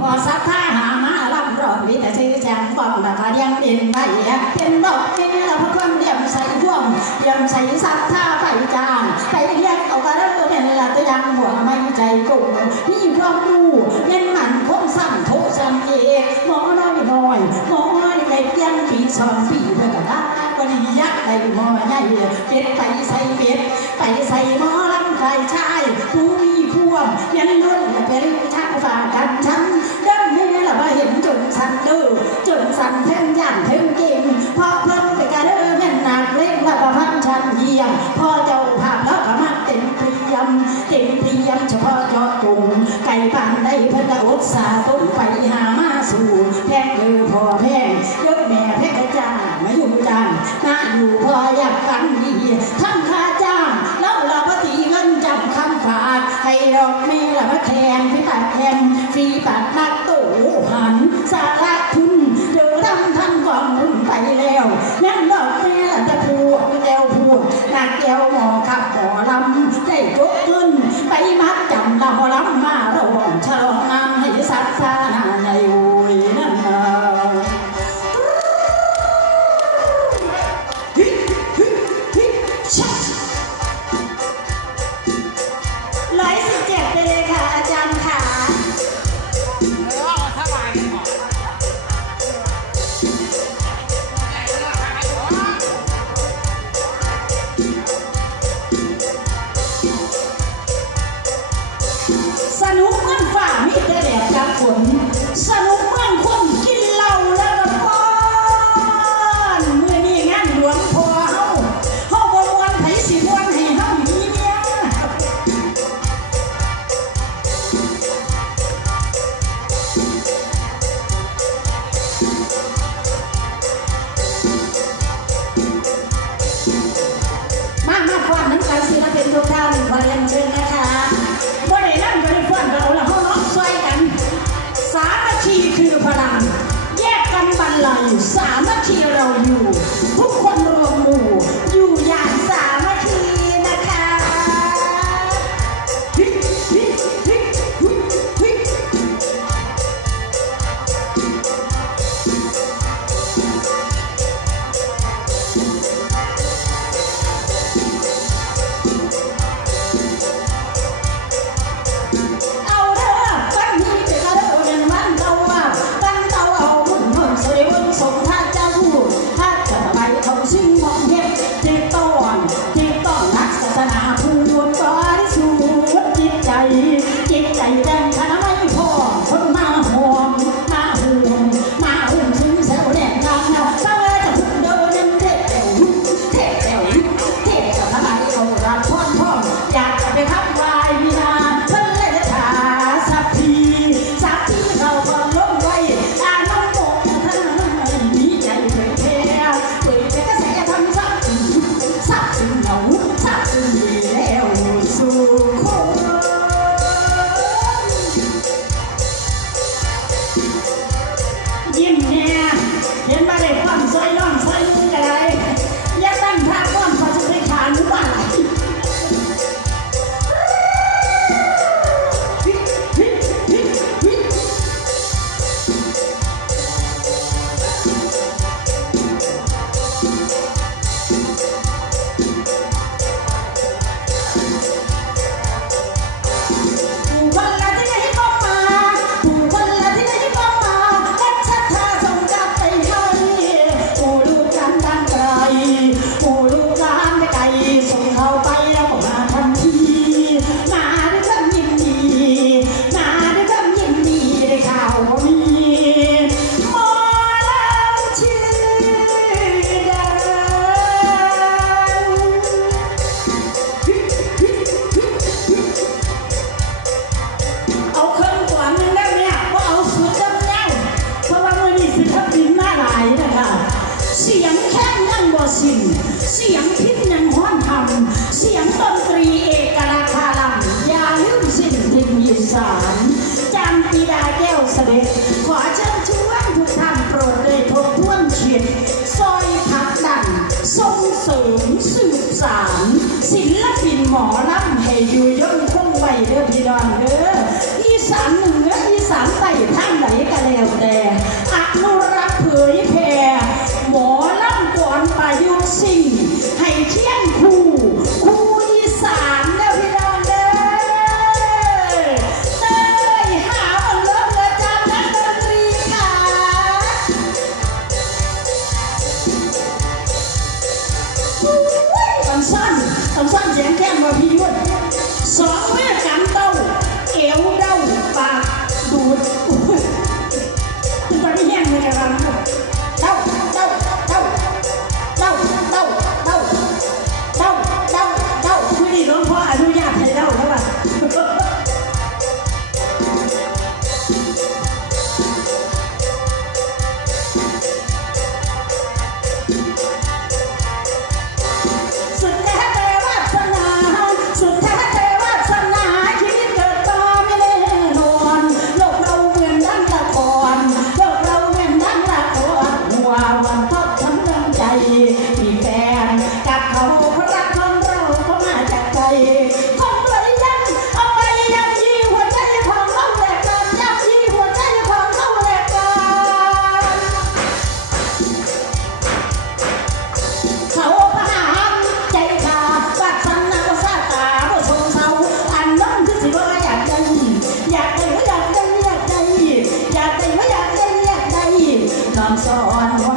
พอสัตท่าหามาลำรอดวิแต่ชื่อแจงความละพายังเด่นไปเป็นดอกนี่ละพระความเดียมใส่พ่วงเดียมใส่สัตท่าไปจานไปเรียกเอากระดับเป็นละตัวยังหัวไม่ใจจุ่มพี่ความดูเป็นหมันคงซ้ำทุกซ้ำเอหมอน้อยน้อยมอน้อยในเพียงปีสองผีเพื่อกระด้วันนี้ยักษ์ใส่หมอใหญ่เป็ดไปใส่เป็ดไปใส่หม้อลำไก่ชายผู้มีพ่วงยันล้นเป็นชักฝากันชั้น เต็มที่ยังเฉพาะเจาะจงไก่ป่านได้พิ่นละอดสาต้นไปหามาสู่แพงเออพอแพงยกแม่แพงกระจ่ามาอยู่จานน่าอยู่พออยากฟังดีทำค่าจ้างแล้วเราพอตีเงินจำคำฝากให้ดอกไม่ละพระแทนพี่ปากแทนฟรีปากนักโตหันสาระทุน เสียงแค่นั่งบอสิน เสียงพิมพ์ยังห้อนทำเสียงดนตรีเอกลักษณ์ลังอย่าลืมสิ้นพิมพ์ยิสานจำปีดาแก้วเสด็จขอเชิญ สุดแท้แต่ว่าชนะสุดแท้แต่ว่าชนะขีดเกิดตัวไม่เล่นนอนหลบเราเวียนดันกระป๋อนหลบเราเวียนดันกระป๋อนหัวหวังทักน้ำดำใจมีแฟนกับเขาเพราะรักคนเราเพราะมาจากใจ Sansa on the